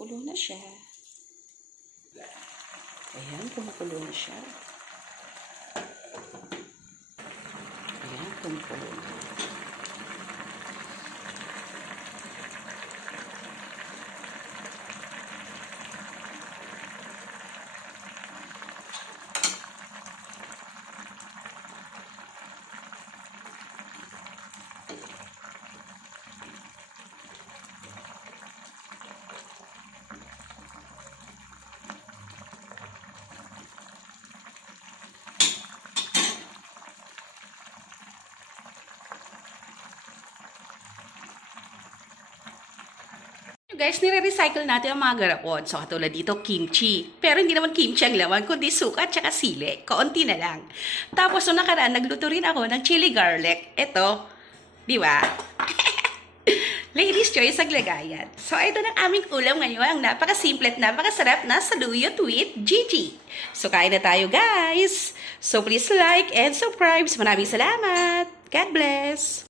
kumukulo na siya. Ayan, kumukulo na siya. Ayan, kumukulo na. Guys, nire-recycle natin ang mga garapon. So, katulad dito, kimchi. Pero hindi naman kimchi ang laman, kundi suka at saka sili. Kaunti na lang. Tapos, nung nakaraan, nagluto rin ako ng chili garlic. Ito, di ba? Ladies' choice ang lagayan. So, ito na aming ulam ngayon. Ang napakasimple at napakasarap na saluyot with Gigi. So, kain na tayo, guys. So, please like and subscribe. Maraming salamat. God bless.